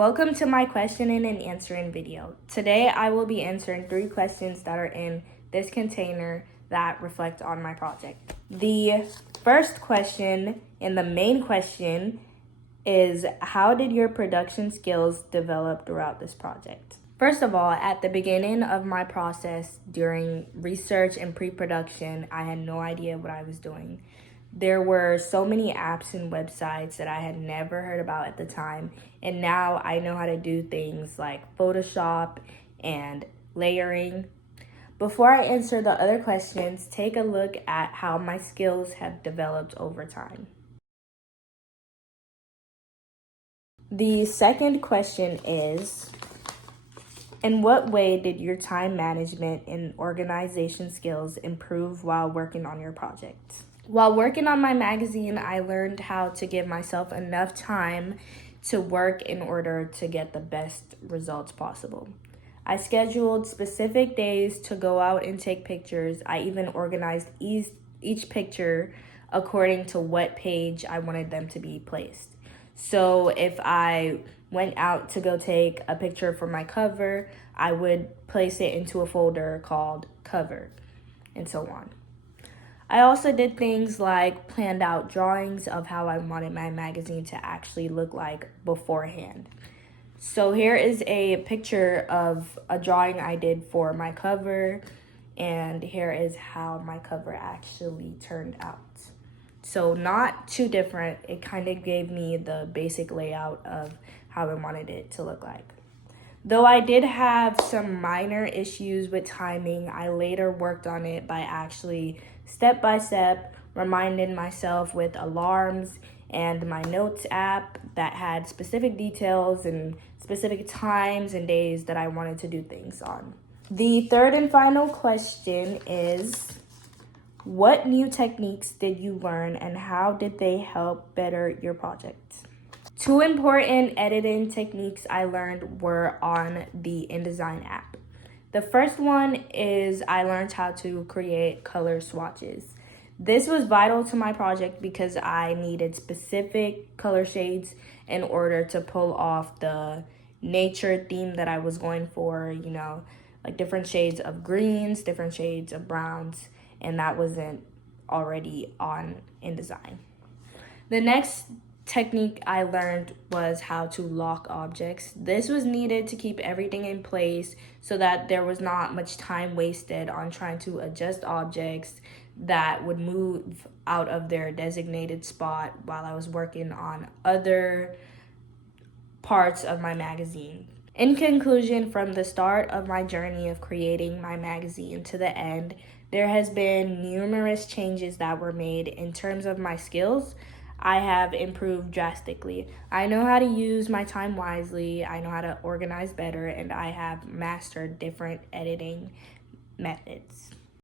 Welcome to my questioning and answering video. Today I will be answering 3 questions that are in this container that reflect on my project. The first question and the main question is, how did your production skills develop throughout this project? First of all, at the beginning of my process during research and pre-production, I had no idea what I was doing. There were so many apps and websites that I had never heard about at the time, and now I know how to do things like Photoshop and layering. Before I answer the other questions, take a look at how my skills have developed over time. The second question is, in what way did your time management and organization skills improve while working on your project? While working on my magazine, I learned how to give myself enough time to work in order to get the best results possible. I scheduled specific days to go out and take pictures. I even organized each picture according to what page I wanted them to be placed. So if I went out to go take a picture for my cover, I would place it into a folder called cover, and so on. I also did things like planned out drawings of how I wanted my magazine to actually look like beforehand. So here is a picture of a drawing I did for my cover, and here is how my cover actually turned out. So not too different. It kind of gave me the basic layout of how I wanted it to look like. Though I did have some minor issues with timing, I later worked on it by actually step by step reminding myself with alarms and my notes app that had specific details and specific times and days that I wanted to do things on. The third and final question is, what new techniques did you learn and how did they help better your project? 2 important editing techniques I learned were on the InDesign app. The first one is I learned how to create color swatches. This was vital to my project because I needed specific color shades in order to pull off the nature theme that I was going for, like different shades of greens, different shades of browns, and that wasn't already on InDesign. The next technique I learned was how to lock objects. This was needed to keep everything in place so that there was not much time wasted on trying to adjust objects that would move out of their designated spot while I was working on other parts of my magazine. In conclusion, from the start of my journey of creating my magazine to the end, there has been numerous changes that were made in terms of my skills. I have improved drastically. I know how to use my time wisely, I know how to organize better, and I have mastered different editing methods.